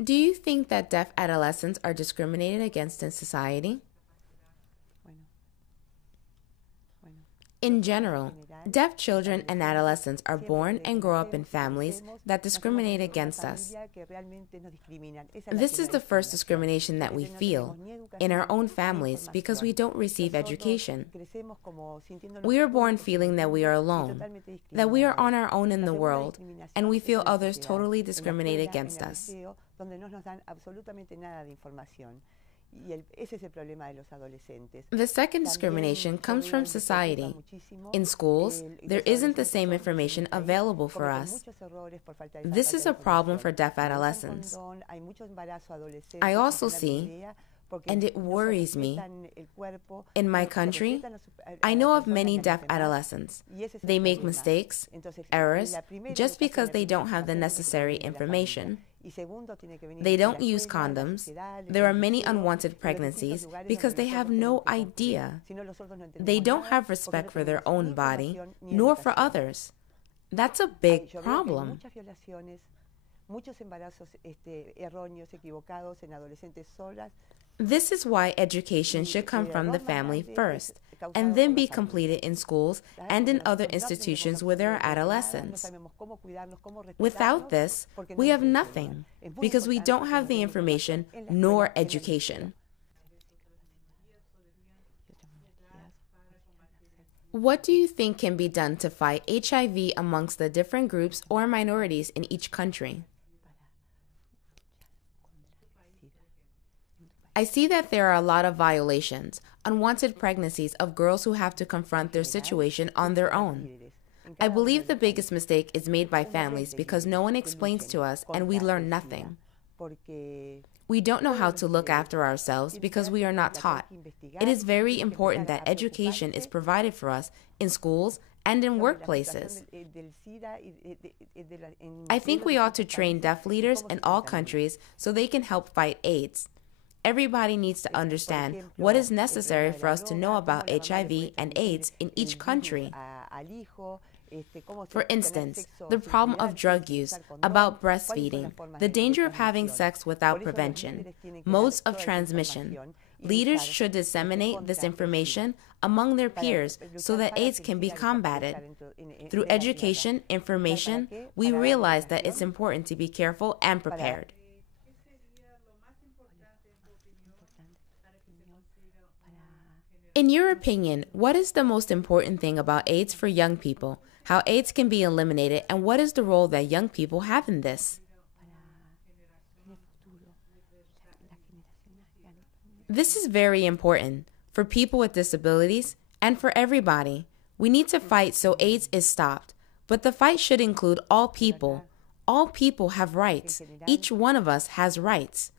Do you think that deaf adolescents are discriminated against in society? In general, deaf children and adolescents are born and grow up in families that discriminate against us. This is the first discrimination that we feel in our own families because we don't receive education. We are born feeling that we are alone, that we are on our own in the world, and we feel others totally discriminate against us. The second discrimination comes from society. In schools, there isn't the same information available for us. This is a problem for deaf adolescents. I also see, and it worries me, in my country, I know of many deaf adolescents. They make mistakes, errors, just because they don't have the necessary information. They don't use condoms. There are many unwanted pregnancies because they have no idea. They don't have respect for their own body, nor for others. That's a big problem. This is why education should come from the family first, and then be completed in schools and in other institutions where there are adolescents. Without this, we have nothing, because we don't have the information nor education. What do you think can be done to fight HIV amongst the different groups or minorities in each country? I see that there are a lot of violations, unwanted pregnancies of girls who have to confront their situation on their own. I believe the biggest mistake is made by families because no one explains to us and we learn nothing. We don't know how to look after ourselves because we are not taught. It is very important that education is provided for us in schools and in workplaces. I think we ought to train deaf leaders in all countries so they can help fight AIDS. Everybody needs to understand what is necessary for us to know about HIV and AIDS in each country. For instance, the problem of drug use, about breastfeeding, the danger of having sex without prevention, modes of transmission. Leaders should disseminate this information among their peers so that AIDS can be combated. Through education, information, we realize that it's important to be careful and prepared. In your opinion, what is the most important thing about AIDS for young people? How AIDS can be eliminated, and what is the role that young people have in this? This is very important for people with disabilities and for everybody. We need to fight so AIDS is stopped, but the fight should include all people. All people have rights. Each one of us has rights.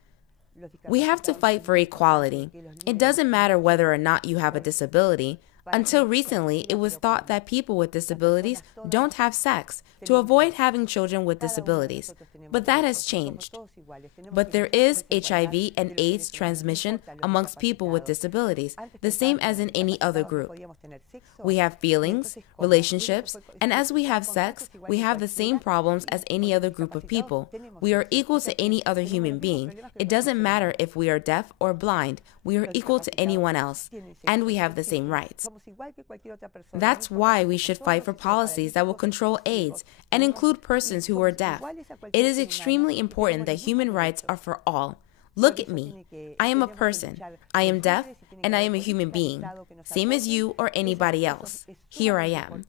We have to fight for equality. It doesn't matter whether or not you have a disability. Until recently, it was thought that people with disabilities don't have sex to avoid having children with disabilities. But that has changed. But there is HIV and AIDS transmission amongst people with disabilities, the same as in any other group. We have feelings, relationships, and as we have sex, we have the same problems as any other group of people. We are equal to any other human being. It doesn't matter if we are deaf or blind. We are equal to anyone else, and we have the same rights. That's why we should fight for policies that will control AIDS and include persons who are deaf. It is extremely important that human rights are for all. Look at me. I am a person. I am deaf, and I am a human being, same as you or anybody else. Here I am.